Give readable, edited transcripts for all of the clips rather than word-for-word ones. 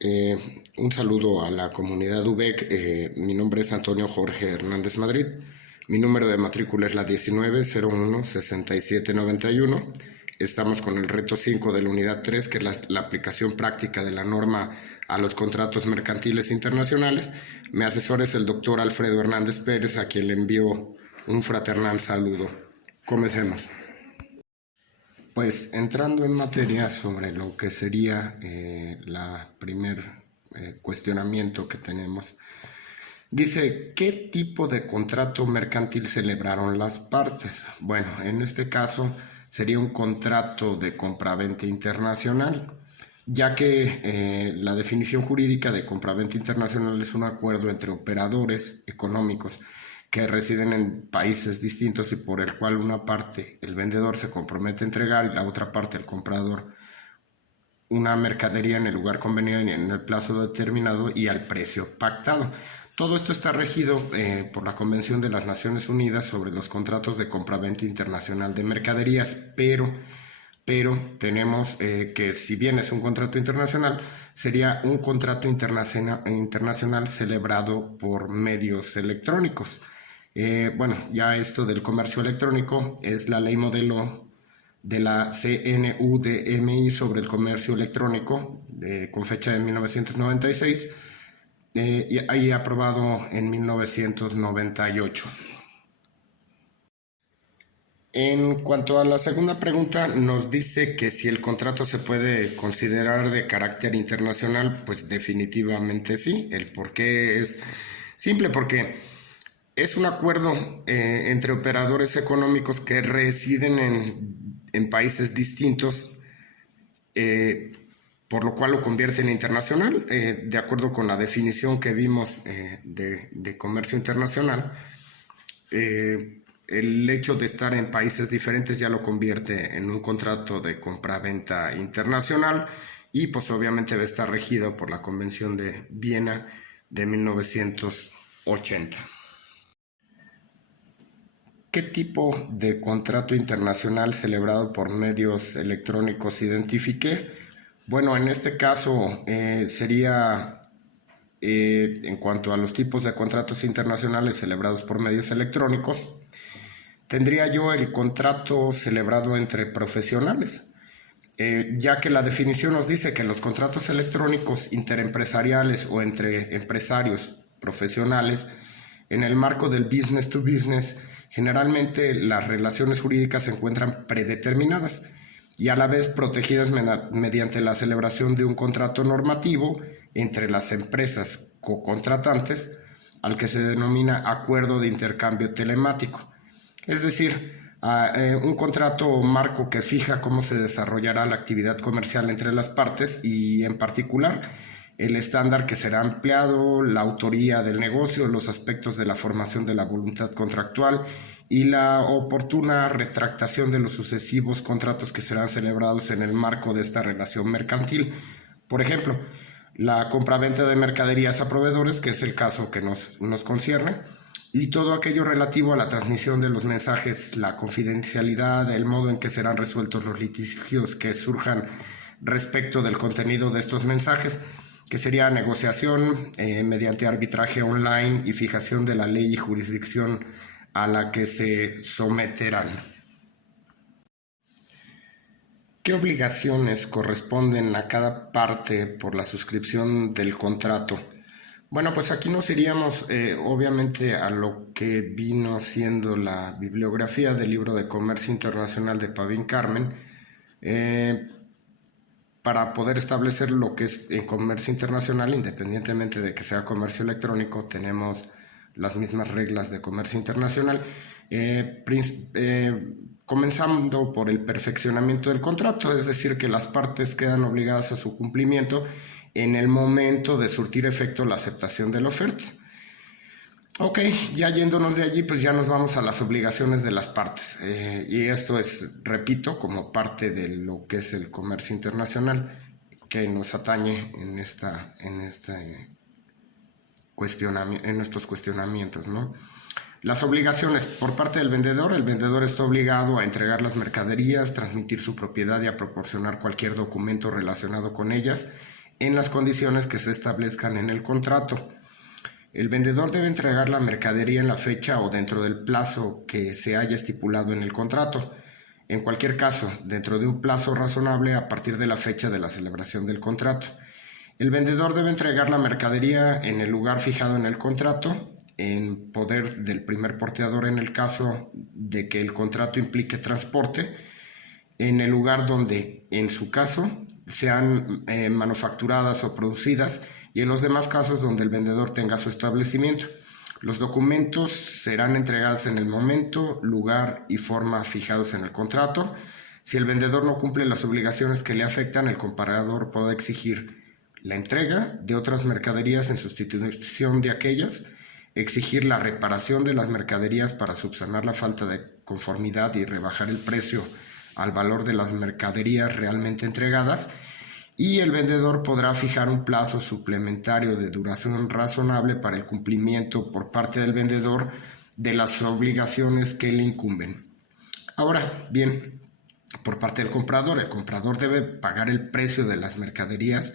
Eh, un saludo a la comunidad UBEC. Mi nombre es Antonio Jorge Hernández Madrid. Mi número de matrícula es la 1901-6791. Estamos con el reto 5 de la unidad 3, que es la aplicación práctica de la norma a los contratos mercantiles internacionales. Mi asesor es el doctor Alfredo Hernández Pérez, a quien le envío un fraternal saludo. Comencemos. Pues entrando en materia sobre lo que sería la primer cuestionamiento que tenemos, dice, ¿qué tipo de contrato mercantil celebraron las partes? Bueno, en este caso sería un contrato de compraventa internacional, ya que la definición jurídica de compraventa internacional es un acuerdo entre operadores económicos que residen en países distintos y por el cual una parte, el vendedor, se compromete a entregar y la otra parte, el comprador, una mercadería en el lugar convenido y en el plazo determinado y al precio pactado. Todo esto está regido por la Convención de las Naciones Unidas sobre los contratos de compraventa internacional de mercaderías, pero tenemos que, si bien es un contrato internacional, sería un contrato internacional celebrado por medios electrónicos. Bueno, ya esto del comercio electrónico es la ley modelo de la CNUDMI sobre el comercio electrónico, con fecha de 1996, y ahí aprobado en 1998. En cuanto a la segunda pregunta, nos dice que si el contrato se puede considerar de carácter internacional, pues definitivamente sí. El por qué es simple, porque es un acuerdo entre operadores económicos que residen en países distintos, por lo cual lo convierte en internacional, de acuerdo con la definición que vimos de comercio internacional. El hecho de estar en países diferentes ya lo convierte en un contrato de compra-venta internacional y pues obviamente debe estar regido por la Convención de Viena de 1980. ¿Qué tipo de contrato internacional celebrado por medios electrónicos identifiqué? Bueno, en este caso sería, en cuanto a los tipos de contratos internacionales celebrados por medios electrónicos, tendría yo el contrato celebrado entre profesionales, ya que la definición nos dice que los contratos electrónicos interempresariales o entre empresarios profesionales, en el marco del business to business, generalmente las relaciones jurídicas se encuentran predeterminadas y a la vez protegidas mediante la celebración de un contrato normativo entre las empresas cocontratantes, al que se denomina acuerdo de intercambio telemático. Es decir, un contrato marco que fija cómo se desarrollará la actividad comercial entre las partes y, en particular, el estándar que será empleado, la autoría del negocio, los aspectos de la formación de la voluntad contractual y la oportuna retractación de los sucesivos contratos que serán celebrados en el marco de esta relación mercantil. Por ejemplo, la compraventa de mercaderías a proveedores, que es el caso que nos concierne, y todo aquello relativo a la transmisión de los mensajes, la confidencialidad, el modo en que serán resueltos los litigios que surjan respecto del contenido de estos mensajes, que sería negociación mediante arbitraje online y fijación de la ley y jurisdicción a la que se someterán. ¿Qué obligaciones corresponden a cada parte por la suscripción del contrato? Bueno, pues aquí nos iríamos obviamente a lo que vino siendo la bibliografía del libro de Comercio Internacional de Pavin Carmen, para poder establecer lo que es en comercio internacional. Independientemente de que sea comercio electrónico, tenemos las mismas reglas de comercio internacional, comenzando por el perfeccionamiento del contrato, es decir, que las partes quedan obligadas a su cumplimiento en el momento de surtir efecto la aceptación de la oferta. Ok, ya yéndonos de allí, pues ya nos vamos a las obligaciones de las partes. Y esto es, repito, como parte de lo que es el comercio internacional que nos atañe en estos cuestionamientos, ¿no? Las obligaciones por parte del vendedor. El vendedor está obligado a entregar las mercaderías, transmitir su propiedad y a proporcionar cualquier documento relacionado con ellas en las condiciones que se establezcan en el contrato. El vendedor debe entregar la mercadería en la fecha o dentro del plazo que se haya estipulado en el contrato. En cualquier caso, dentro de un plazo razonable a partir de la fecha de la celebración del contrato. El vendedor debe entregar la mercadería en el lugar fijado en el contrato, en poder del primer porteador en el caso de que el contrato implique transporte, en el lugar donde, en su caso, sean manufacturadas o producidas y en los demás casos donde el vendedor tenga su establecimiento. Los documentos serán entregados en el momento, lugar y forma fijados en el contrato. Si el vendedor no cumple las obligaciones que le afectan, el comprador podrá exigir la entrega de otras mercaderías en sustitución de aquellas, exigir la reparación de las mercaderías para subsanar la falta de conformidad y rebajar el precio al valor de las mercaderías realmente entregadas, y el vendedor podrá fijar un plazo suplementario de duración razonable para el cumplimiento por parte del vendedor de las obligaciones que le incumben. Ahora bien, por parte del comprador, el comprador debe pagar el precio de las mercaderías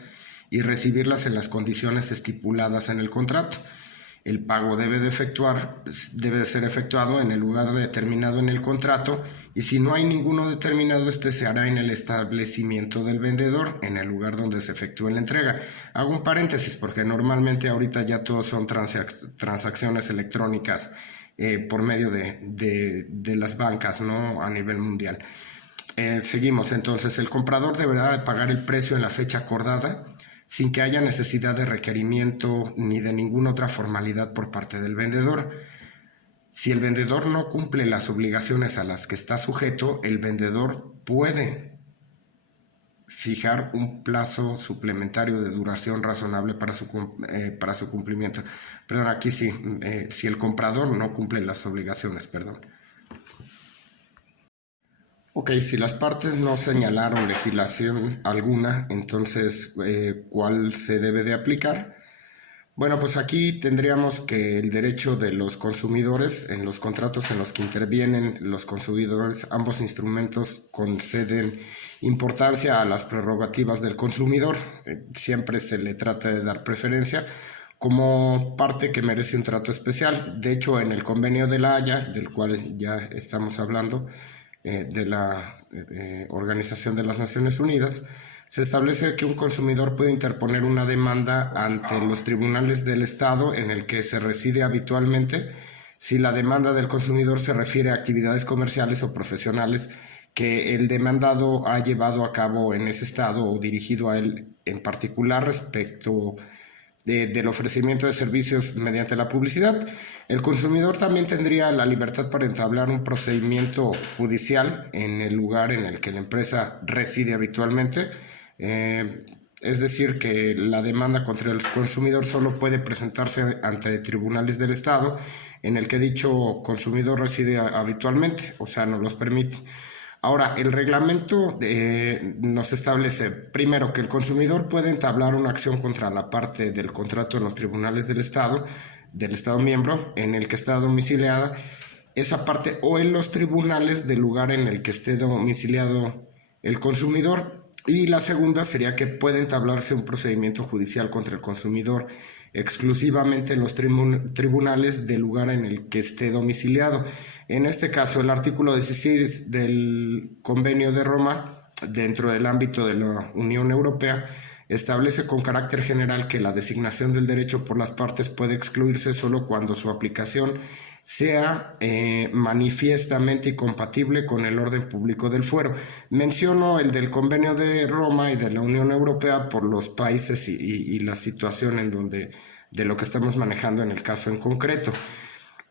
y recibirlas en las condiciones estipuladas en el contrato. El pago debe ser efectuado en el lugar determinado en el contrato, y si no hay ninguno determinado, este se hará en el establecimiento del vendedor, en el lugar donde se efectúe la entrega. Hago un paréntesis porque normalmente ahorita ya todos son transacciones electrónicas por medio de las bancas, ¿no? A nivel mundial. Seguimos entonces, el comprador deberá de pagar el precio en la fecha acordada, sin que haya necesidad de requerimiento ni de ninguna otra formalidad por parte del vendedor. Si el vendedor no cumple las obligaciones a las que está sujeto, el vendedor puede fijar un plazo suplementario de duración razonable para su cumplimiento. Perdón, aquí sí, si el comprador no cumple las obligaciones, perdón. Ok, si las partes no señalaron legislación alguna, entonces, ¿cuál se debe de aplicar? Bueno, pues aquí tendríamos que el derecho de los consumidores en los contratos en los que intervienen los consumidores, ambos instrumentos conceden importancia a las prerrogativas del consumidor. Siempre se le trata de dar preferencia como parte que merece un trato especial. De hecho, en el Convenio de La Haya, del cual ya estamos hablando, de la Organización de las Naciones Unidas, se establece que un consumidor puede interponer una demanda ante los tribunales del Estado en el que se reside habitualmente si la demanda del consumidor se refiere a actividades comerciales o profesionales que el demandado ha llevado a cabo en ese Estado o dirigido a él en particular respecto del ofrecimiento de servicios mediante la publicidad. El consumidor también tendría la libertad para entablar un procedimiento judicial en el lugar en el que la empresa reside habitualmente. Es decir, que la demanda contra el consumidor solo puede presentarse ante tribunales del Estado en el que dicho consumidor reside habitualmente, o sea, no los permite. Ahora, el reglamento nos establece, primero, que el consumidor puede entablar una acción contra la parte del contrato en los tribunales del Estado miembro en el que está domiciliada esa parte, o en los tribunales del lugar en el que esté domiciliado el consumidor. Y la segunda sería que puede entablarse un procedimiento judicial contra el consumidor exclusivamente en los tribunales del lugar en el que esté domiciliado. En este caso, el artículo 16 del Convenio de Roma, dentro del ámbito de la Unión Europea, establece con carácter general que la designación del derecho por las partes puede excluirse solo cuando su aplicación sea manifiestamente incompatible con el orden público del fuero. Menciono el del Convenio de Roma y de la Unión Europea por los países y la situación en donde de lo que estamos manejando en el caso en concreto.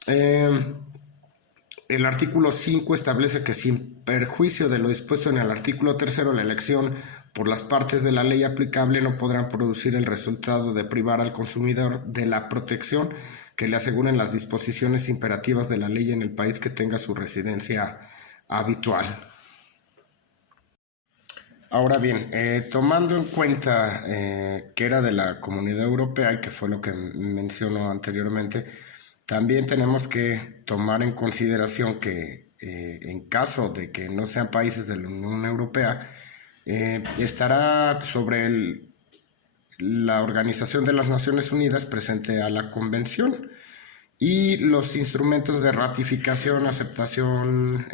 El artículo 5 establece que sin perjuicio de lo dispuesto en el artículo 3, la elección por las partes de la ley aplicable no podrán producir el resultado de privar al consumidor de la protección que le aseguren las disposiciones imperativas de la ley en el país que tenga su residencia habitual. Ahora bien, tomando en cuenta que era de la Comunidad Europea y que fue lo que mencionó anteriormente, también tenemos que tomar en consideración que en caso de que no sean países de la Unión Europea, estará sobre la Organización de las Naciones Unidas presente a la Convención y los instrumentos de ratificación, aceptación,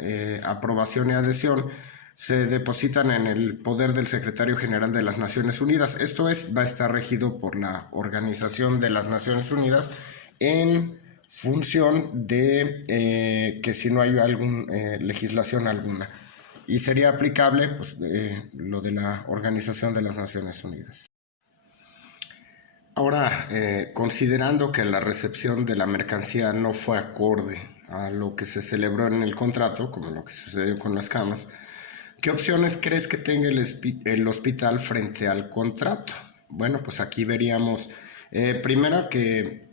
aprobación y adhesión se depositan en el poder del Secretario General de las Naciones Unidas. Esto es, va a estar regido por la Organización de las Naciones Unidas en función de que si no hay legislación alguna. Y sería aplicable pues, lo de la Organización de las Naciones Unidas. Ahora, considerando que la recepción de la mercancía no fue acorde a lo que se celebró en el contrato, como lo que sucedió con las camas, ¿qué opciones crees que tenga el hospital frente al contrato? Bueno, pues aquí veríamos, primero que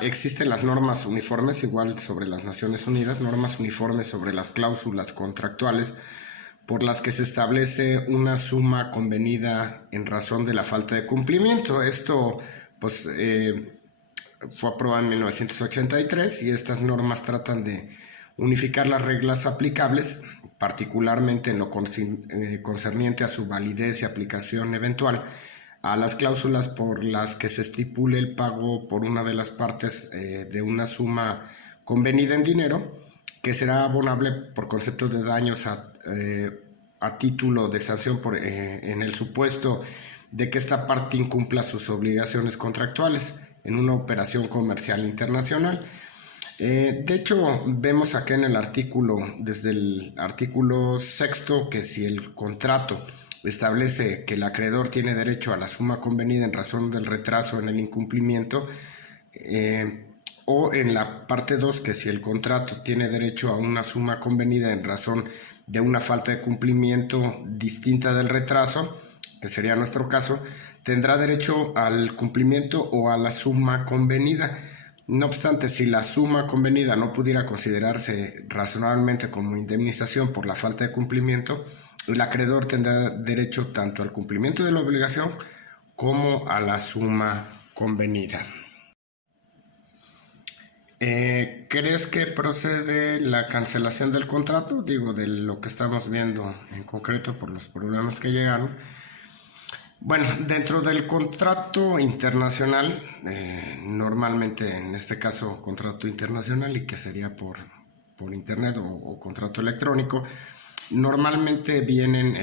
existen las normas uniformes, igual sobre las Naciones Unidas, normas uniformes sobre las cláusulas contractuales, por las que se establece una suma convenida en razón de la falta de cumplimiento. Esto, pues, fue aprobado en 1983 y estas normas tratan de unificar las reglas aplicables, particularmente en lo concerniente a su validez y aplicación eventual, a las cláusulas por las que se estipule el pago por una de las partes de una suma convenida en dinero, que será abonable por concepto de daños a título de sanción en el supuesto de que esta parte incumpla sus obligaciones contractuales en una operación comercial internacional. De hecho, vemos acá en el artículo, desde el artículo 6, que si el contrato establece que el acreedor tiene derecho a la suma convenida en razón del retraso en el incumplimiento, o en la parte 2, que si el contrato tiene derecho a una suma convenida en razón de una falta de cumplimiento distinta del retraso, que sería nuestro caso, tendrá derecho al cumplimiento o a la suma convenida. No obstante, si la suma convenida no pudiera considerarse razonablemente como indemnización por la falta de cumplimiento, el acreedor tendrá derecho tanto al cumplimiento de la obligación como a la suma convenida. ¿Crees que procede la cancelación del contrato? Digo, de lo que estamos viendo en concreto por los problemas que llegaron. Bueno, dentro del contrato internacional, normalmente en este caso contrato internacional y que sería por internet o contrato electrónico, normalmente vienen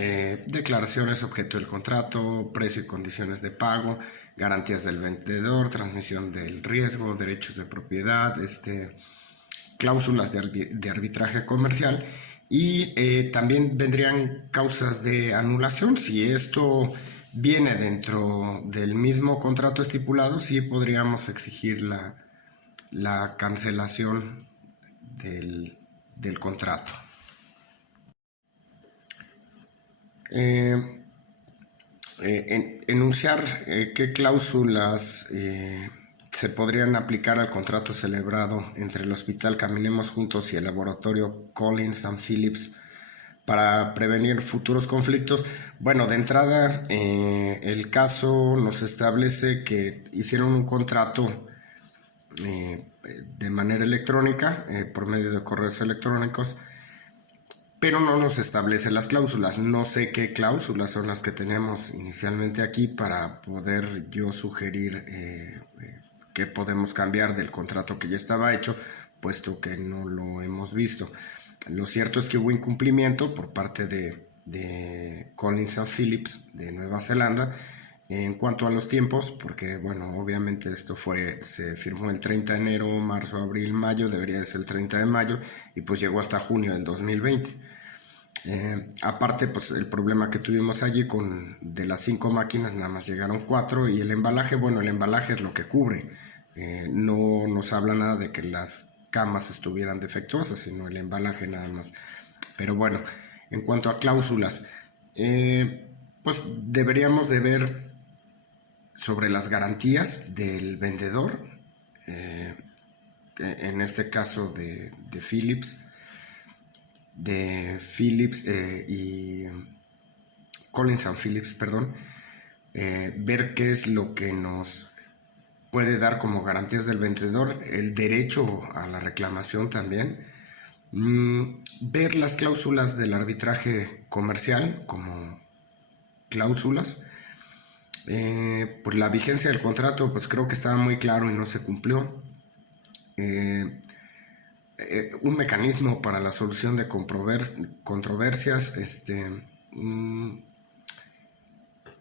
declaraciones objeto del contrato, precio y condiciones de pago, garantías del vendedor, transmisión del riesgo, derechos de propiedad, cláusulas de arbitraje comercial y también vendrían causas de anulación. Si esto viene dentro del mismo contrato estipulado, sí podríamos exigir la cancelación del contrato. Enunciar qué cláusulas se podrían aplicar al contrato celebrado entre el Hospital Caminemos Juntos y el laboratorio Collins and Phillips para prevenir futuros conflictos. Bueno, de entrada, el caso nos establece que hicieron un contrato de manera electrónica, por medio de correos electrónicos, pero no nos establece las cláusulas. No sé qué cláusulas son las que tenemos inicialmente aquí para poder yo sugerir que podemos cambiar del contrato que ya estaba hecho, puesto que no lo hemos visto. Lo cierto es que hubo incumplimiento por parte de Collins and Phillips de Nueva Zelanda en cuanto a los tiempos, porque bueno, obviamente esto se firmó el 30 de enero, marzo, abril, mayo, debería ser el 30 de mayo y pues llegó hasta junio del 2020. Aparte, pues el problema que tuvimos allí de las 5 máquinas nada más llegaron 4 y el embalaje, bueno, el embalaje es lo que cubre, no nos habla nada de que las camas estuvieran defectuosas, sino el embalaje nada más. Pero bueno, en cuanto a cláusulas, pues deberíamos de ver sobre las garantías del vendedor, en este caso de Philips y Collins and Phillips, perdón, ver qué es lo que nos puede dar como garantías del vendedor, el derecho a la reclamación también, ver las cláusulas del arbitraje comercial como cláusulas Pues la vigencia del contrato, pues creo que estaba muy claro y no se cumplió. Un mecanismo para la solución de controversias,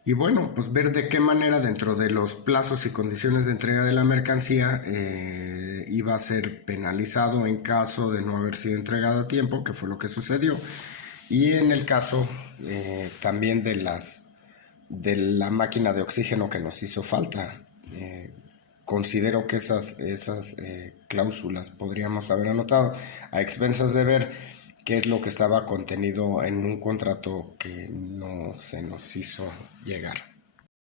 y bueno, pues ver de qué manera dentro de los plazos y condiciones de entrega de la mercancía iba a ser penalizado en caso de no haber sido entregado a tiempo, que fue lo que sucedió. Y en el caso también de la máquina de oxígeno que nos hizo falta. Considero que esas cláusulas podríamos haber anotado a expensas de ver qué es lo que estaba contenido en un contrato que no se nos hizo llegar.